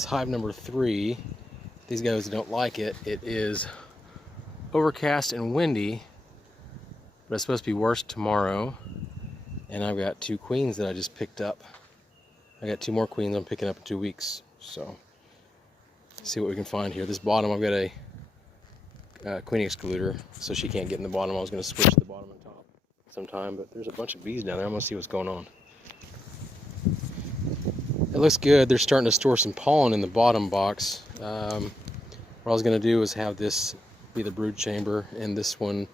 It's hive number 3. These guys don't like it. It is overcast and windy, but it's supposed to be worse tomorrow. And I've got 2 queens that I just picked up. I got 2 more queens I'm picking up in 2 weeks. So, see what we can find here. This bottom, I've got a queen excluder, so she can't get in the bottom. I was going to switch the bottom and top sometime, but there's a bunch of bees down there. I'm going to see what's going on. It looks good. They're starting to store some pollen in the bottom box. What I was going to do is have this be the brood chamber and this one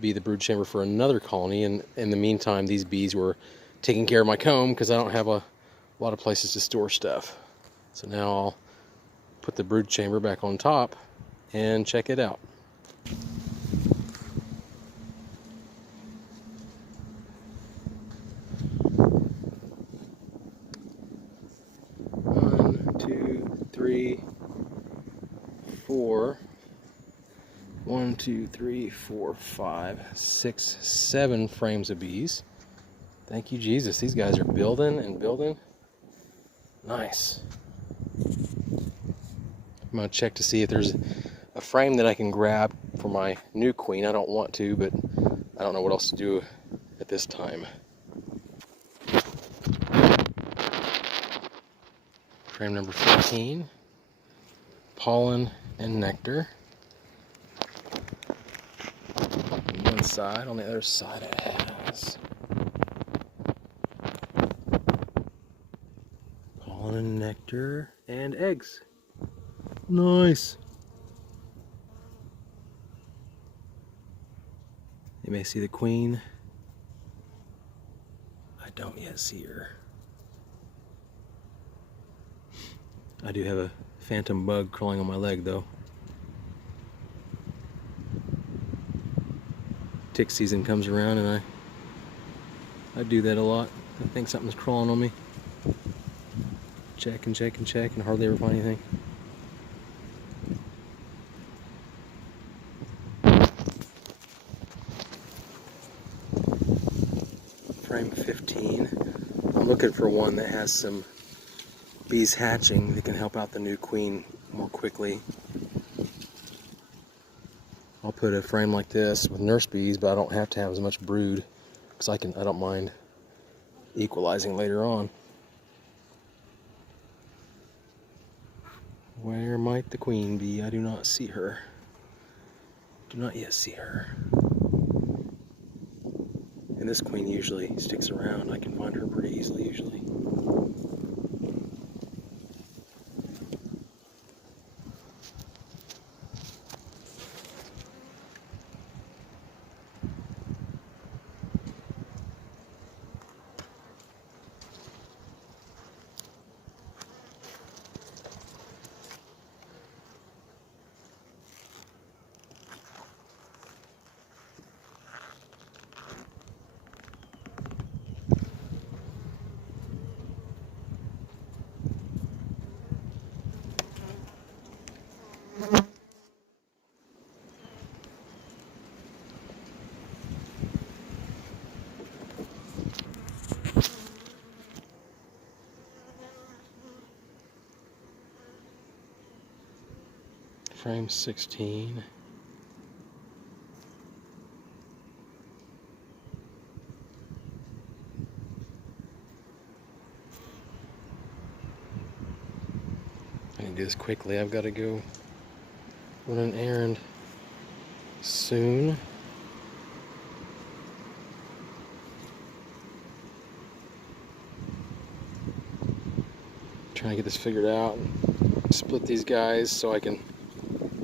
be the brood chamber for another colony. And in the meantime, these bees were taking care of my comb because I don't have a lot of places to store stuff. So now I'll put the brood chamber back on top and check it out. One, two, three, four. 1, 2, 3, 4, 5, 6, 7 frames of bees. Thank you, Jesus. These guys are building and building. Nice. I'm going to check to see if there's a frame that I can grab for my new queen. I don't want to, but I don't know what else to do at this time. Frame number 15. Pollen and nectar. On one side, on the other side it has pollen and nectar and eggs. Nice. You may see the queen. I don't yet see her. I do have a phantom bug crawling on my leg though. Tick season comes around and I do that a lot. I think something's crawling on me. Check and check and check and hardly ever find anything. Frame 15. I'm looking for one that has some bees hatching that can help out the new queen more quickly. I'll put a frame like this with nurse bees, but I don't have to have as much brood because I don't mind equalizing later on. Where might the queen be? I do not see her. Do not yet see her. And this queen usually sticks around. I can find her pretty easily usually. Frame 16. I can do this quickly. I've got to go run an errand soon. Trying to get this figured out. Split these guys so I can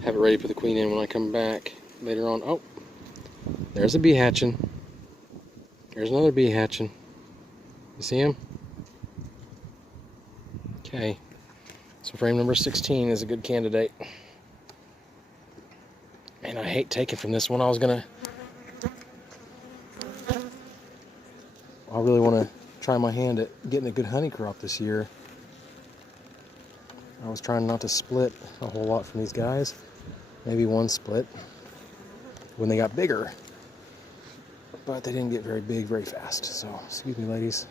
have it ready for the queen in when I come back later on. Oh, there's a bee hatching. There's another bee hatching. You see him? Okay. So frame number 16 is a good candidate. Man, I hate taking from this one. I really want to try my hand at getting a good honey crop this year. I was trying not to split a whole lot from these guys. Maybe one split when they got bigger. But they didn't get very big very fast. So, excuse me, ladies.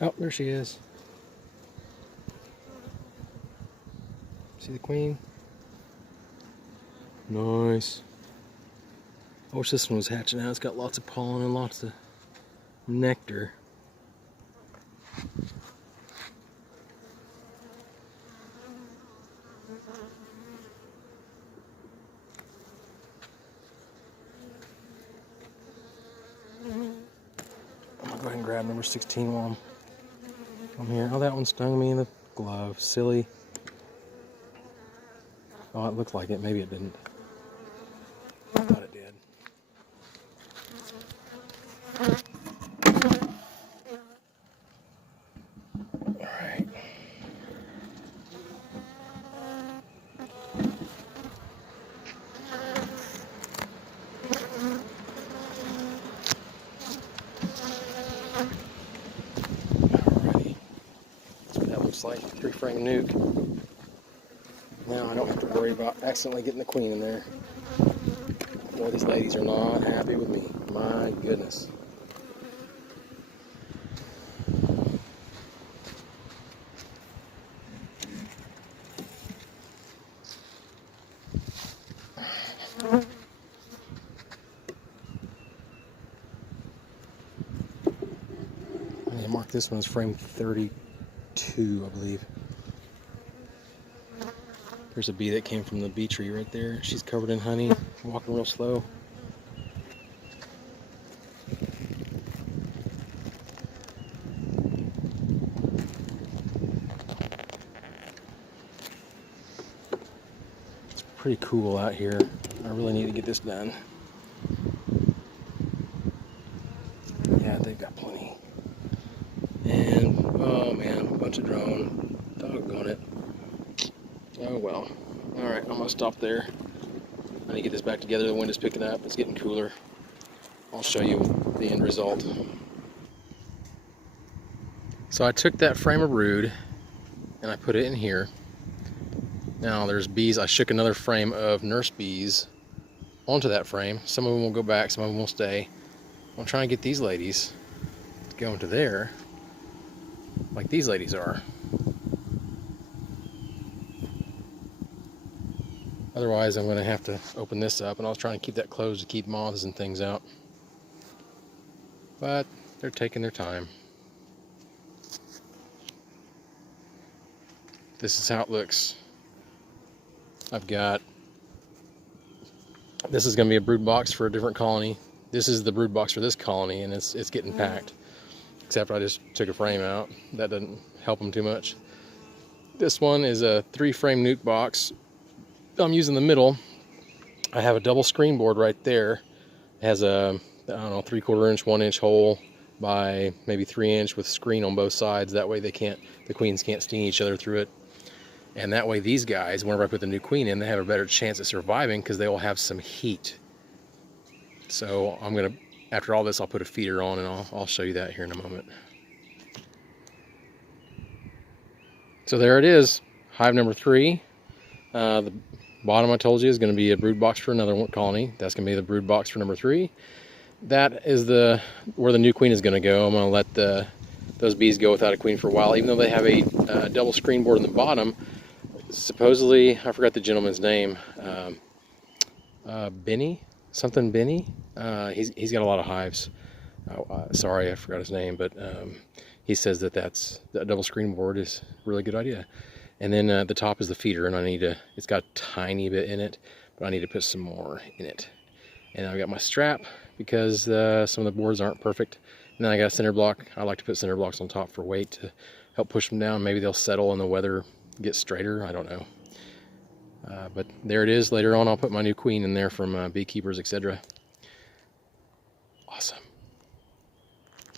Oh, there she is. See the queen? Nice. I wish this one was hatching out. It's got lots of pollen and lots of nectar. I'll go ahead and grab number 16 while I'm here. Oh, that one stung me in the glove. Silly. Oh, it looked like it. Maybe it didn't. I thought it did. Alright. Alrighty. That's what that looks like. 3-frame nuke. Now I don't have to worry about accidentally getting the queen in there. Boy, these ladies are not happy with me. My goodness. I need to mark this one as frame 32, I believe. There's a bee that came from the bee tree right there. She's covered in honey, walking real slow. It's pretty cool out here. I really need to get this done. Yeah, they've got plenty. And, oh man, a bunch of drone. Doggone it. Oh well. Alright, I'm gonna stop there. I need to get this back together. The wind is picking up. It's getting cooler. I'll show you the end result. So I took that frame of brood and I put it in here. Now there's bees. I shook another frame of nurse bees onto that frame. Some of them will go back, some of them will stay. I'm trying to get these ladies to go into there like these ladies are. Otherwise I'm going to have to open this up, and I was trying to keep that closed to keep moths and things out. But they're taking their time. This is how it looks. This is going to be a brood box for a different colony. This is the brood box for this colony, and it's getting packed. Except I just took a frame out. That doesn't help them too much. This one is a 3-frame nuke box. I'm using the middle. I have a double screen board right there. It has a, I don't know, 3/4 inch, 1 inch hole by maybe 3 inch with screen on both sides. That way the queens can't sting each other through it. And that way these guys, whenever I put the new queen in, they have a better chance at surviving because they will have some heat. So I'm gonna, after all this, I'll put a feeder on, and I'll show you that here in a moment. So there it is, hive number 3. The bottom I told you is going to be a brood box for another colony. That's going to be the brood box for number 3. That is where the new queen is going to go. I'm going to let those bees go without a queen for a while, even though they have a double screen board in the bottom. Supposedly, I forgot the gentleman's name. Benny? Something Benny? He's got a lot of hives. Sorry, I forgot his name, but he says that double screen board is a really good idea. And then the top is the feeder, and it's got a tiny bit in it, but I need to put some more in it. And I've got my strap because some of the boards aren't perfect. And then I got a center block. I like to put center blocks on top for weight to help push them down. Maybe they'll settle and the weather gets straighter. I don't know. But there it is. Later on, I'll put my new queen in there from Beekeepers, etc. Awesome.